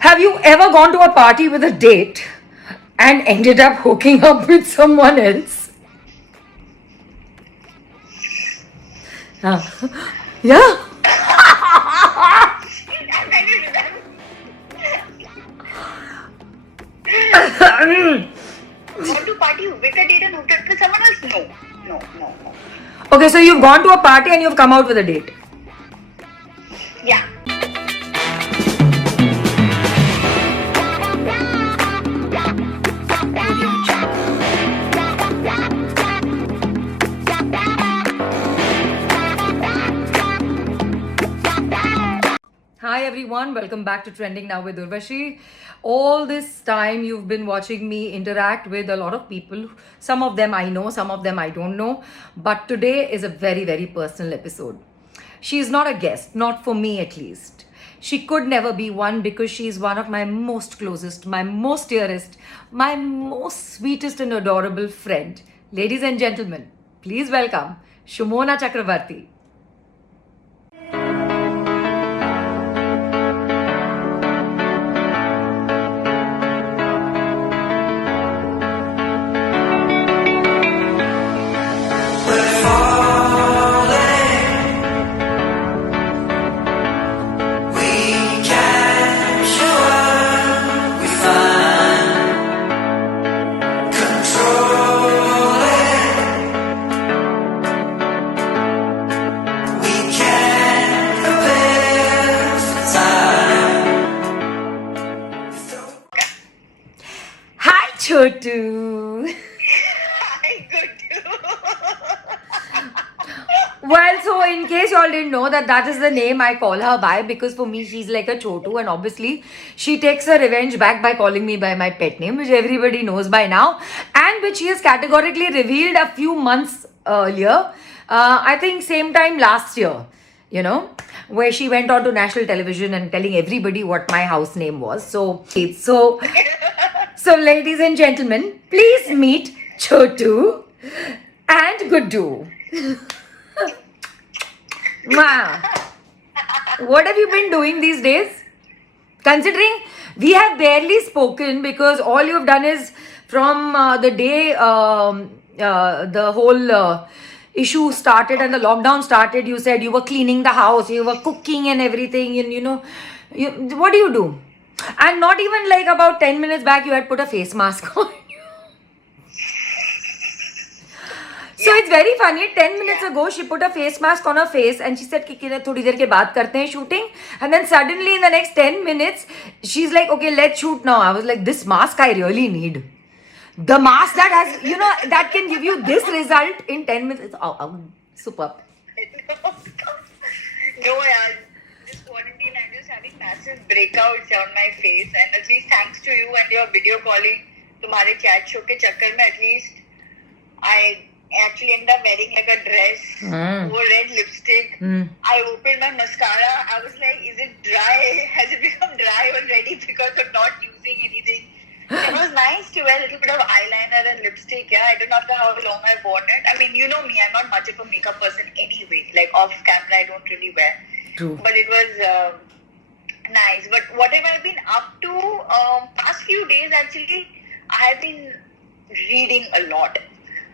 Have you ever gone to a party with a date and ended up hooking up with someone else? Uh, yeah. Gone to party with a date and hooked up with someone else? No. Okay, so you've gone to a party and you've come out with a date. Yeah. Hi everyone, welcome back to Trending Now with Urvashi. All this time you've been watching me interact with a lot of people. Some of them I know, some of them I don't know. But today is a very, very personal episode. She is not a guest, not for me at least. She could never be one because she is one of my most closest, my most dearest, my most sweetest and adorable friend. Ladies and gentlemen, please welcome Shumona Chakravarti. Hi, Chotu. I good too. Well, so in case y'all didn't know that is the name I call her by, because for me she's like a Chotu, and obviously she takes her revenge back by calling me by my pet name, which everybody knows by now, and which she has categorically revealed a few months earlier. I think same time last year, you know, where she went on to national television and telling everybody what my house name was. So ladies and gentlemen, please meet Chotu and Guddu. Ma, what have you been doing these days? Considering we have barely spoken because all you've done is from the day the whole issue started and the lockdown started, you said you were cleaning the house, you were cooking and everything, and what do you do? And not even like about 10 minutes back, you had put a face mask on. So it's very funny. 10 minutes ago, she put a face mask on her face and she said, "थोड़ी देर के बाद करते हैं shooting." And then suddenly in the next 10 minutes, she's like, "Okay, let's shoot now." I was like, this mask I really need. The mask that has, that can give you this result in 10 minutes. Superb. No, yeah. This quarantine, I'm just having massive breakouts on my face, and at least thanks to you and your video calling, तुम्हारे chat show के चक्कर में, at least I actually ended up wearing like a dress, wore red lipstick. I opened my mascara. I was like, is it dry? Has it become dry already because of not using anything? It was nice to wear a little bit of eyeliner and lipstick. Yeah, I don't know after how long I've worn it. I mean, you know me, I'm not much of a makeup person anyway. Like off camera, I don't really wear. True. But it was nice. But what have I been up to? Past few days, actually, I have been reading a lot.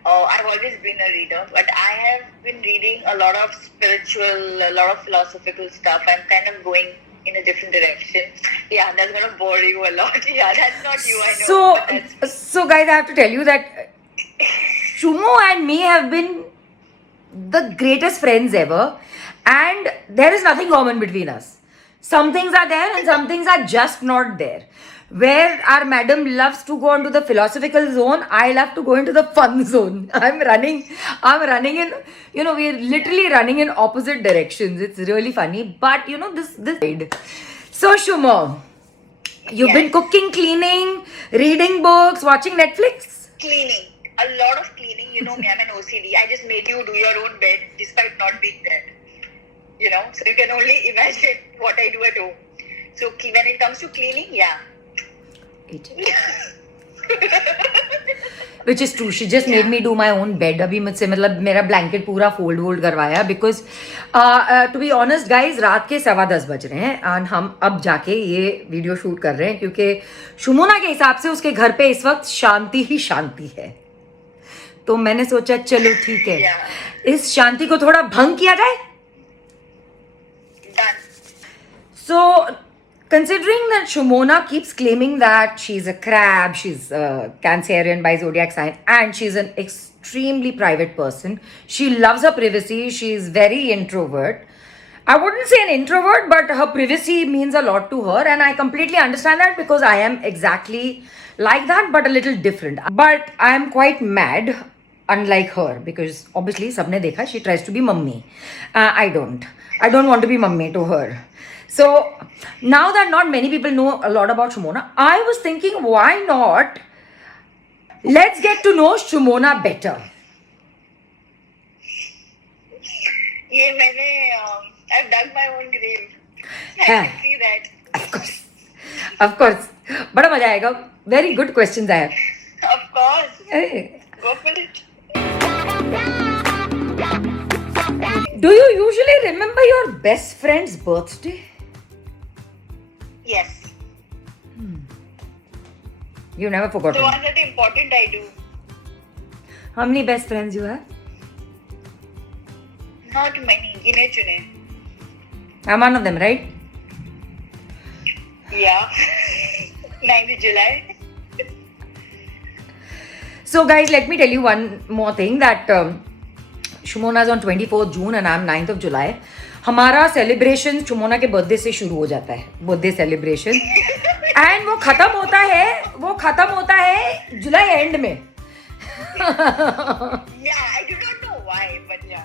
I've always been a reader, but I have been reading a lot of spiritual, a lot of philosophical stuff. I'm kind of going in a different direction. Yeah, that's going to bore you a lot. Yeah, that's not you, I know. So guys, I have to tell you that Shumo and me have been the greatest friends ever, and there is nothing common between us. Some things are there and some things are just not there. Where our madam loves to go into the philosophical zone, I love to go into the fun zone. I'm running in, we're literally running in opposite directions. It's really funny. But this side. So Shumo, you've been cooking, cleaning, reading books, watching Netflix? Cleaning. A lot of cleaning. You know me, I'm an OCD. I just made you do your own bed despite not being there. So you can only imagine what I do at home. So when it comes to cleaning, yeah. Which is true. She just made me do my own bed. अभी मुझसे मतलब मेरा blanket पूरा fold करवाया because to be honest guys रात के 10:15 बज रहे हैं और हम अब जाके ये वीडियो शूट कर रहे हैं क्योंकि शुमोना के हिसाब से उसके घर पे इस वक्त शांति ही शांति है. तो मैंने सोचा चलो ठीक है इस शांति को थोड़ा भंग किया जाए. Done. So, considering that Shumona keeps claiming that she's a crab, she's a Cancerian by zodiac sign, and she's an extremely private person, she loves her privacy, she's very introvert. I wouldn't say an introvert, but her privacy means a lot to her, and I completely understand that because I am exactly like that, but a little different. But I am quite mad, unlike her, because obviously, sabne dekha, she tries to be mummy. I don't. I don't want to be mummy to her. So now that not many people know a lot about Shumona, I was thinking, why not? Let's get to know Shumona better. ये मैंने I've dug my own grave. I हाँ. can see that. Of course. बड़ा मजा आएगा. Very good questions I have. Of course. Hey. Go for it. Do you usually remember your best friend's birthday? Yes. You never The forgotten. ones that are important I do. How many best friends you have? Not many. गिने चुने. I'm one of them, right? Yeah. 9th July. So guys, let me tell you one more thing that Shumona is on 24th June and I'm 9th of July. हमारा celebration Shumona के birthday से शुरू हो जाता है. Birthday celebration and वो खत्म होता है जुलाई एंड में. Yeah, I do not know why, but yeah.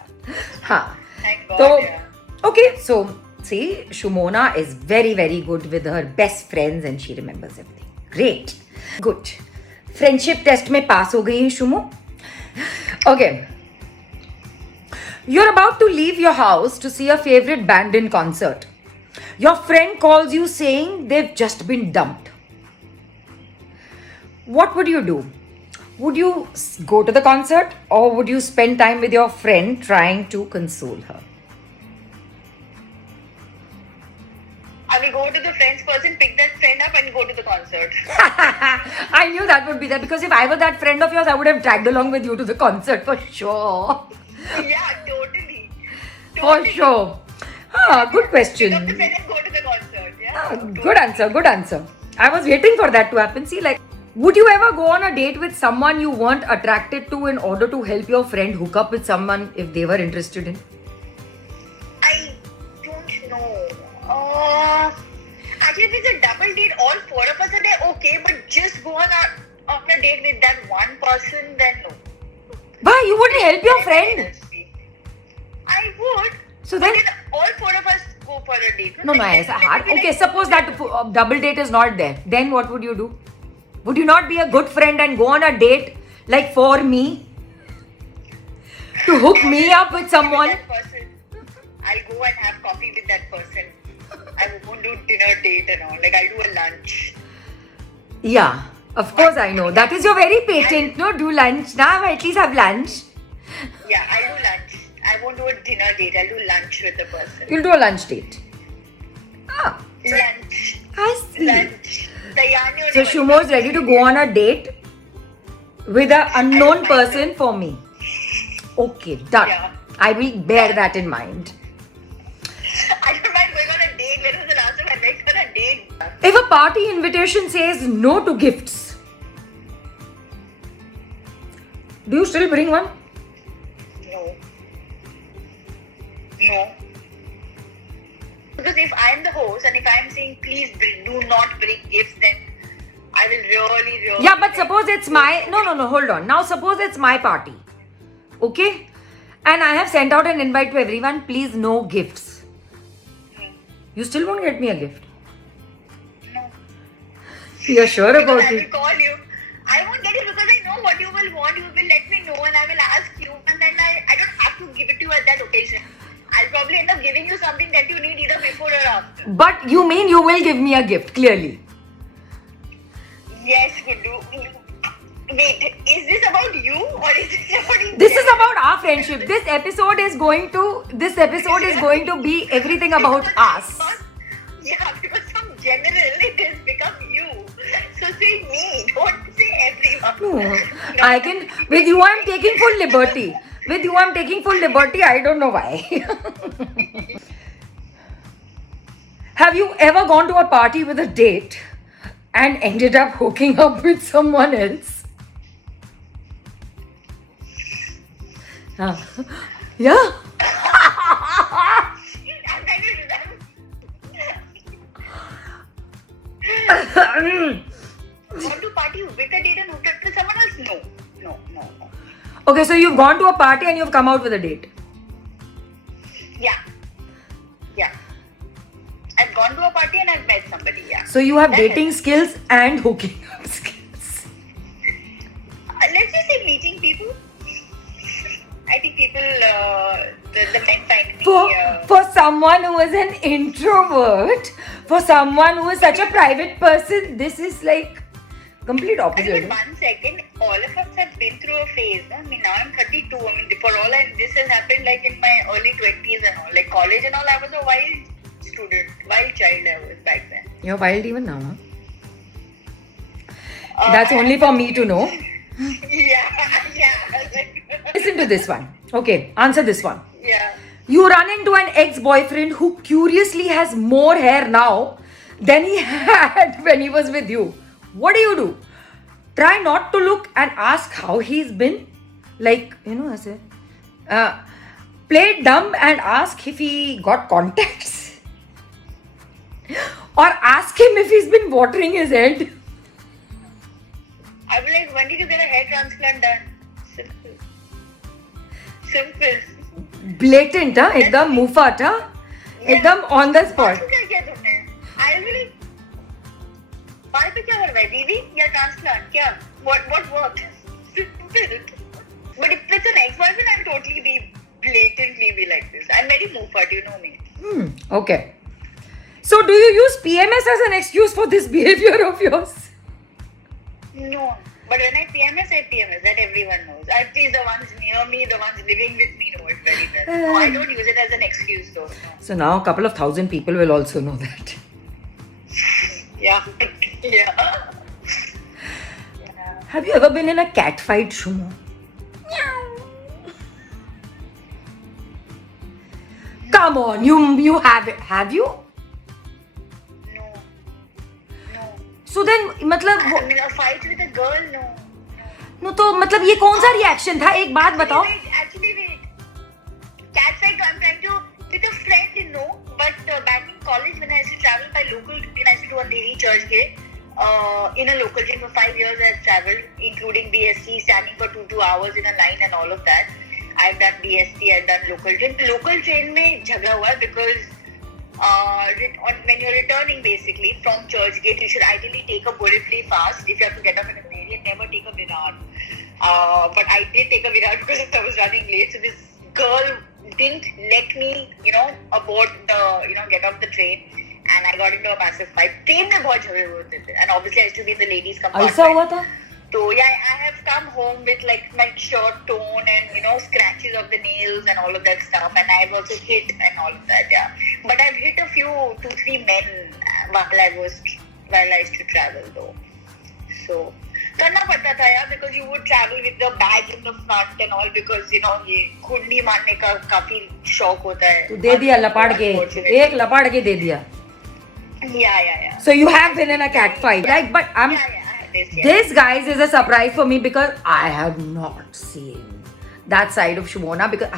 हाँ. Thank God. So, yeah. okay, so see, Shumona is very, very good with her best friends and she remembers everything. Great. Good. Friendship test में पास हो गई है शुमो. Okay. You're about to leave your house to see a favorite band in concert. Your friend calls you saying they've just been dumped. What would you do? Would you go to the concert or would you spend time with your friend trying to console her? I will go to the friends person, pick that friend up, and go to the concert. I knew that would be there because if I were that friend of yours, I would have dragged along with you to the concert for sure. Yeah, totally. For sure. Ah, good Pick question. up the friend and go to the concert. Yeah. Ah, good answer, good answer. I was waiting for that to happen. See, like, would you ever go on a date with someone you weren't attracted to in order to help your friend hook up with someone if they were interested in? I don't know. Actually, if it's a double date, all four of us are there, okay, but just go on a date with that one person, then no. Why? You wouldn't help your friend? I would. So But then. then all four of us go for a date. No, Like, it's let it hard. be Okay, like- suppose that double date is not there. Then what would you do? Would you not be a good friend and go on a date like for me? To hook me up with someone? That person. I'll go and have coffee with that person. I won't do dinner date and all. Like, I'll do a lunch. Yeah, of course I know. That is your very patent. No, do lunch. Now at least have lunch. Yeah, I'll do lunch. I won't do a dinner date. I'll do lunch with the person. You'll do a lunch date. Ah, Lunch. I see. Lunch. तैयार नहीं होने So वाली। Shumo is ready to go on a date with an unknown person for me. Okay, done. Yeah. I will bear that in mind. I don't mind going on a date. When was the last time I went on a date? If a party invitation says no to gifts, do you still bring one? No. No. Because if I'm the host and if I'm saying please do not bring gifts, then I will really. Yeah, but suppose it's my. No, hold on. Now, suppose it's my party. Okay? And I have sent out an invite to everyone. Please, no gifts. You still won't get me a gift. No. You're sure Because about I will it? call you. I won't get it because I know what you will want. You will let me know and I will ask you. And then I don't have to give it to you at that occasion. I'll probably end up giving you something that you need either before or after. But you mean you will give me a gift, clearly. Yes, Guddu. Wait, is this about you or is this about? This is about our friendship. This episode is going to be everything about us. Yeah, because from general it has become you. So say me, don't say everyone. No, I can. With you, I'm taking full liberty. I don't know why. Have you ever gone to a party with a date and ended up hooking up with someone else? Yeah. I'm trying to remember. Gone to party with a date and hooked up with someone else? No. Okay, so you've gone to a party and you've come out with a date. Yeah. I've gone to a party and I've met somebody. Yeah. So you have That's dating it. skills and hooking up skills. Let's just say meeting people. I think people, the men find me. For someone who is an introvert, for someone who is such a private person, this is like complete I opposite. mean, but 1 second, all of us have been through a phase. I mean, now I'm 32. I mean, for all this has happened like in my early 20s and all. Like college and all, I was a wild child I was back then. You're wild even now, huh? That's only for me to know. Yeah. Listen to this one. Okay, answer this one. Yeah. You run into an ex-boyfriend who curiously has more hair now than he had when he was with you. What do? Try not to look and ask how he's been. Like, I say, play dumb and ask if he got contacts. Or ask him if he's been watering his head. I was like, when did you get a hair transplant done? Simple. Blatant, huh? Ekdam mufat, huh? Ekdam on the spot. क्या किया तुमने? I will. बाल पे क्या करवाया? DV या transplant? क्या? What worked? Simple. But if it's an ex-boyfriend, I'll totally blatantly be like this. I'm very mufat, you know me. Okay. So do you use PMS as an excuse for this behavior of yours? No. But when I PMS, that everyone knows. At least the ones near me, the ones living with me know it very well. No, I don't use it as an excuse though. No. So now a couple of thousand people will also know that. Yeah. Have you ever been in a cat fight, Shumo? Come on, you have it. Have you? No. So then, मतलब I mean, a fight with a girl, no. no तो मतलब ये कौन सा reaction था एक बात बताओ. Actually, wait. Cat fight, I'm trying to, with a friend, no. But back in college, when I used to travel by local train, I used to do a Navy church gate. In a local train for 5 years, I've traveled, including BSc, standing for 2 hours in a line and all of that. I've done BSc, I've done local train. Local train में झगड़ा हुआ because when you're returning basically from church gate, you should ideally take a bullet-free fast if you have to get up in a hurry and never take a Virat. But I did take a Virat because I was running late. So this girl didn't let me, aboard get off the train. And I got into a massive fight. Train में बहुत झगड़े होते थे. And obviously I used to be in the ladies compartment. ऐसा हुआ था? So yeah, I have come home with like my shirt torn and scratches of the nails and all of that stuff, and I've also hit and all of that. Yeah, but I've hit a few 2-3 men while I used to travel though. So करना पड़ता था यार, because you would travel with the bag in the front and all, because ये कुंडी मारने का काफी शौक होता है. तो दे दिया लपाड़ के, एक लपाड़ के दे दिया. Yeah. So you have been in a cat fight, like, but this guys is a surprise for me because I have not seen that side of Shumona because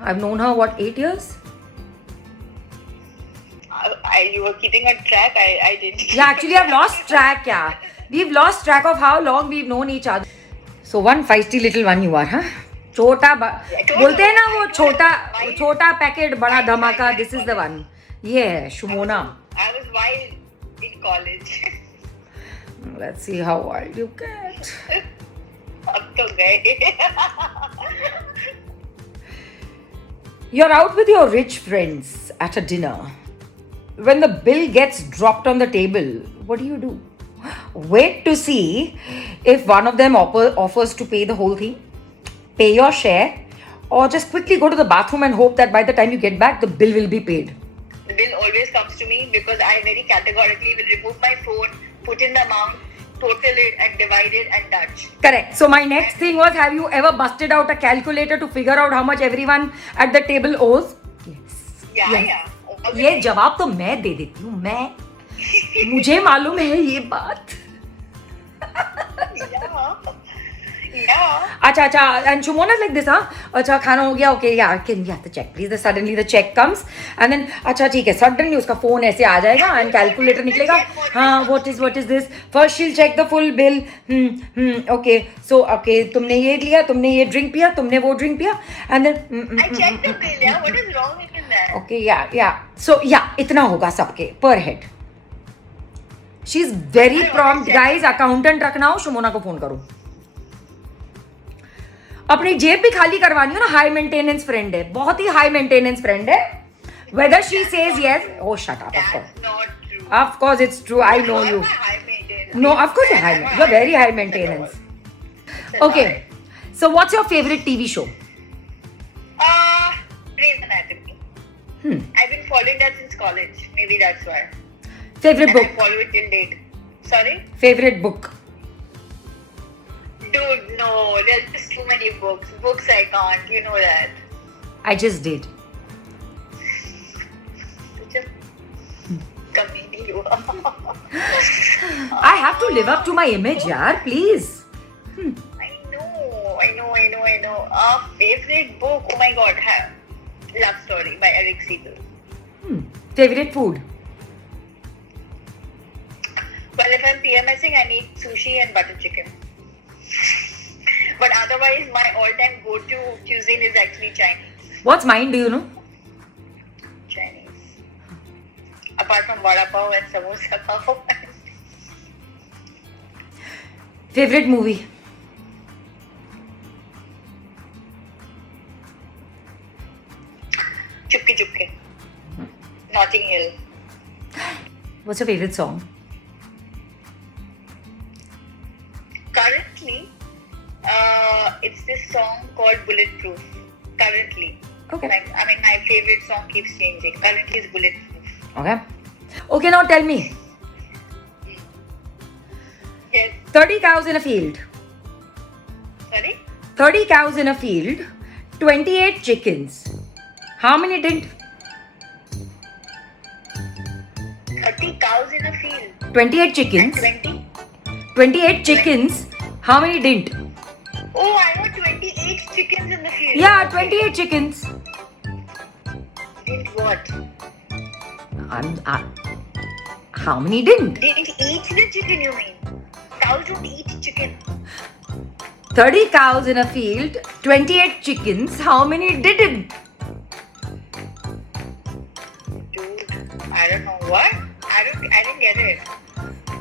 I've known her 8 years. You were keeping a track. I didn't. Yeah, actually I've lost track. Yeah, we've lost track of how long we've known each other. So one feisty little one you are, huh? छोटा बोलते हैं ना वो छोटा packet बड़ा धमाका. This is the one. Yeah, Shumona. I was wild in college. Let's see how wild you get. अब तो गए. You're out with your rich friends at a dinner. When the bill gets dropped on the table, what do you do? wait to see if one of them offers to pay the whole thing, pay your share, or just quickly go to the bathroom and hope that by the time you get back, the bill will be paid. The bill always comes to me because I very categorically will remove my phone, put in the amount, total it and divide it and touch. Correct. So my next thing was, have you ever busted out a calculator to figure out how much everyone at the table owes? Yes. Yeah. All the ये time. जवाब तो मैं दे देती हूँ, मुझे मालूम है ये बात. Yeah. अच्छा, and Shumona's like this, huh? अच्छा, खाना हो गया, okay, yeah, can you have the check, please? Then suddenly the check comes, and then अच्छा ठीक है, suddenly उसका phone ऐसे आ जाएगा, and calculator निकलेगा, हाँ, what is this? First she'll check the full bill, okay, so okay, तुमने ये लिया, तुमने ये drink पिया, तुमने वो drink पिया, and then I checked the bill, yeah. What is wrong in that? okay, yeah, so yeah, इतना होगा सबके per head. She's very prompt, guys. Accountant रखना हो, शुमोना को फोन करो. अपनी जेब भी खाली करवानी हो ना, हाई मेंटेनेंस फ्रेंड है, बहुत ही हाई मेंटेनेंस फ्रेंड है. Whether she says yes, oh shut up, of course. That's not true. Of course it's true, I know you. I'm a high maintenance. No, of course you're very high maintenance. Okay, so what's your favorite TV show? Grey's Anatomy. I've been following that since college. Maybe that's why. Favorite And I book? follow it till date. Sorry? Favorite book? Dude, no. There's just too many books. Books I can't. You know that. I just did. Such a comedy you are. I have to live up to my image, yaar, please. I know. Favorite book? Oh my god. Love Story by Eric Siegel. Favorite food? Well, if I'm PMSing, I need sushi and butter chicken. But otherwise, my all-time go-to cuisine is actually Chinese. What's mine, do you know? Chinese. Apart from vada pav and samosa pav. Favorite movie? Chupke Chupke. Notting Hill. What's your favorite song? Currently, it's this song called Bulletproof. Currently. Okay. My favorite song keeps changing. Currently, it's Bulletproof. Okay, now tell me. Yes. 30 cows in a field. Sorry? 30 cows in a field. 28 chickens. How many didn't? 30 cows in a field. 28 chickens. 20? 28 chickens. How many didn't? Oh, I know 28 chickens in the field. Yeah, 28 chickens. Didn't what? How many didn't? Didn't eat the chicken, you mean? Cows don't eat chicken. 30 cows in a field. 28 chickens. How many didn't? Dude, I don't know. What? I didn't get it.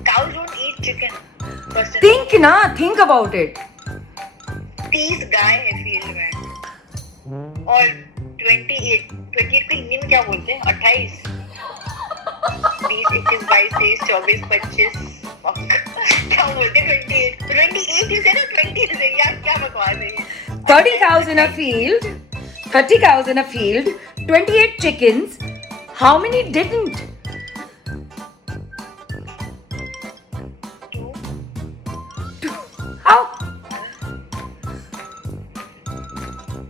Cows don't eat chicken. First and Think about it. 30 गाय है field में और 28 को हिंदी में क्या बोलते हैं? 28 20 21 22 23 24 25 क्या बोलते हैं? 28 you said or 20 you said? यार क्या बकवास है ये? 30 cows in a field. 30 cows in a field. 28 chickens. How many didn't? How?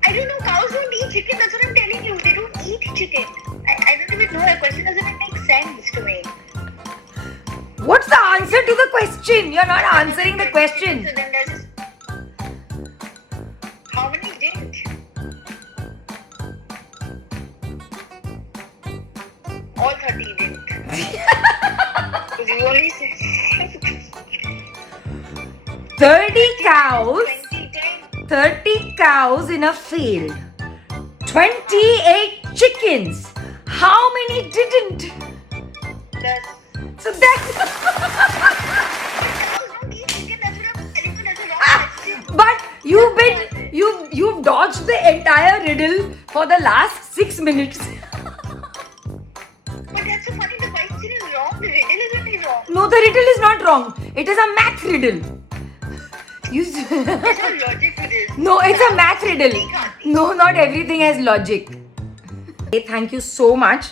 I don't know. Cows don't eat chicken. That's what I'm telling you. They don't eat chicken. I don't even know. That question doesn't even make sense to me. What's the answer to the question? You're not answering the question. So then there's just... How many didn't? All 30 didn't. Because you only said 30 cows. 20 didn't. 30 cows in a field. 28 chickens. How many didn't? So that's. Cows don't eat chicken. That's what I'm telling you. That's a wrong question. But you've dodged the entire riddle for the last 6 minutes. But that's so funny. The question is wrong. The riddle isn't wrong. No, the riddle is not wrong. It is a math riddle. You. There's no logic to this. No, it's a math riddle. No, not everything has logic. Hey, thank you so much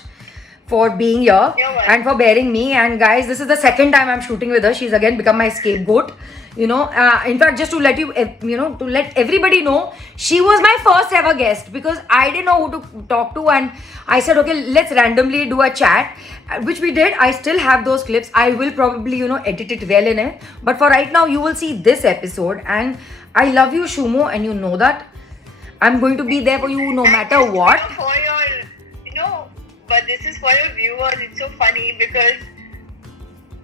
for being here You're welcome. and for bearing me. And guys, this is the second time I'm shooting with her. She's again become my scapegoat. You know, in fact, just to let you, to let everybody know, she was my first ever guest because I didn't know who to talk to, and I said, okay, let's randomly do a chat, which we did. I still have those clips. I will probably, edit it well in it. But for right now, you will see this episode, and I love you, Shumo, and you know that. I'm going to be there for you no matter And just, what. For your, but this is for your viewers. It's so funny because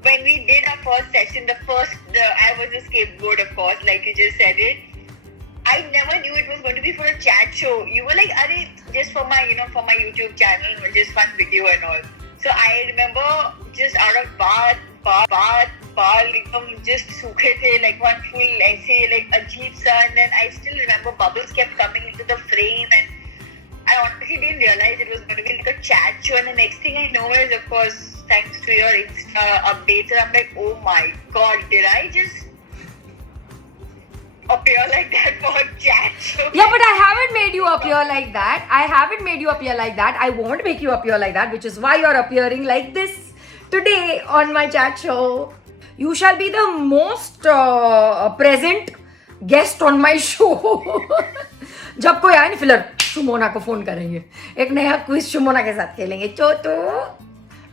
when we did our first session, I was a scapegoat, of course, like you just said it. I never knew it was going to be for a chat show. You were like, "Arey, just for my, for my YouTube channel, just fun video and all." So I remember just out of baat, just सूखे थे, like one full ऐसे, like अजीब सा, and then I still remember bubbles kept coming into the frame, and I honestly didn't realize it was going to be like a chat show. And the next thing I know is, of course, thanks to your Insta updates, and I'm like, oh my god, did I just appear like that for a chat show? Yeah, but I haven't made you appear like that. I won't make you appear like that, which is why you're appearing like this today on my chat show. You shall be the most present guest on my show. जब कोई आए ना filler Shumona को phone करेंगे, एक नया quiz Shumona के साथ खेलेंगे. चोटू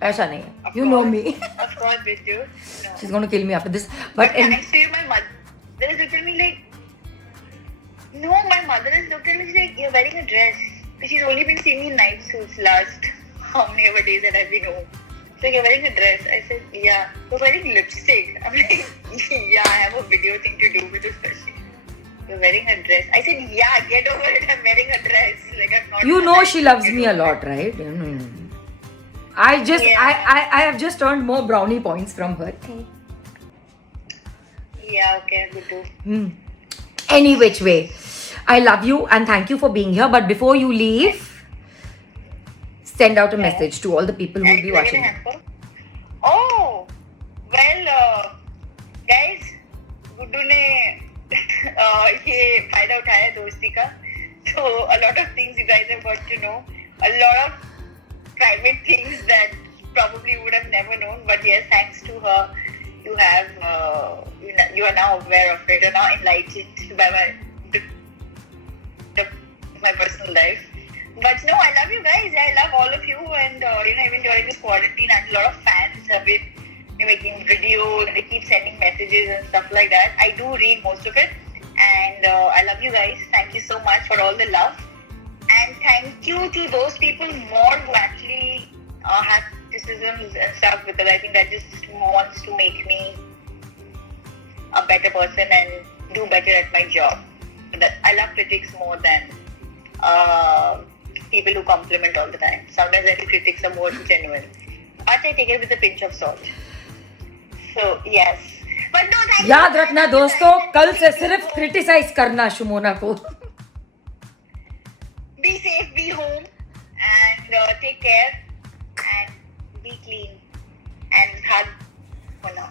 ऐसा नहीं है. You know me. Of course, with you. No. She's going to kill me after this. But But in, actually, my mother is looking at me like, no, my mother is looking at me like, you're wearing a dress. Because she's only been seeing me in night suits last how many ever days that I've been home. So you're wearing a dress. I said, yeah. You're wearing lipstick. I'm like, yeah, I have a video thing to do with this person. You're wearing a dress. I said, yeah, get over it. I'm wearing a dress. Like, I'm not. you know she loves me a lot, right? I have just earned more brownie points from her. Yeah, okay, good too. Any which way, I love you and thank you for being here. But before you leave, send out a message to all the people who will be watching. Oh, well, guys, Guddu ने ये फायदा उठाया दोस्ती का. So a lot of things you guys have got to know. A lot of private things that probably would have never known. But yes, thanks to her, you have you are now aware of it. You're now enlightened by my personal life. But no, I love you guys. I love all of you, and even during this quarantine, and a lot of fans have been making videos, and they keep sending messages and stuff like that. I do read most of it, and I love you guys. Thank you so much for all the love, and thank you to those people more who actually have criticisms and stuff, because I think that just wants to make me a better person and do better at my job. That I love critics more than people who compliment all the time. Sometimes I think critics are more genuine, but I take it with a pinch of salt. So yes, but no, thank you. याद रखना दोस्तों, कल से सिर्फ criticise करना शुमोना को. Be safe, be home, and take care, and be clean, and hug for now.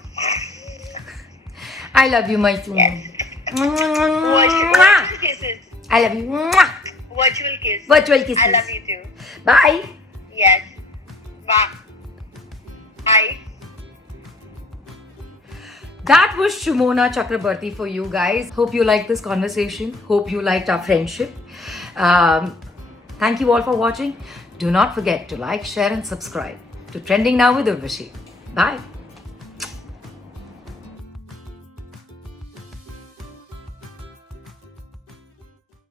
I love you, my Shumo. Yes. Virtual kisses. I love you. Virtual kiss. Virtual kisses. I love you too. Bye. Yes. Bye. Bye. That was Shumona Chakrabarti for you guys. Hope you liked this conversation. Hope you liked our friendship. Thank you all for watching. Do not forget to like, share, and subscribe to Trending Now with Urvashi. Bye.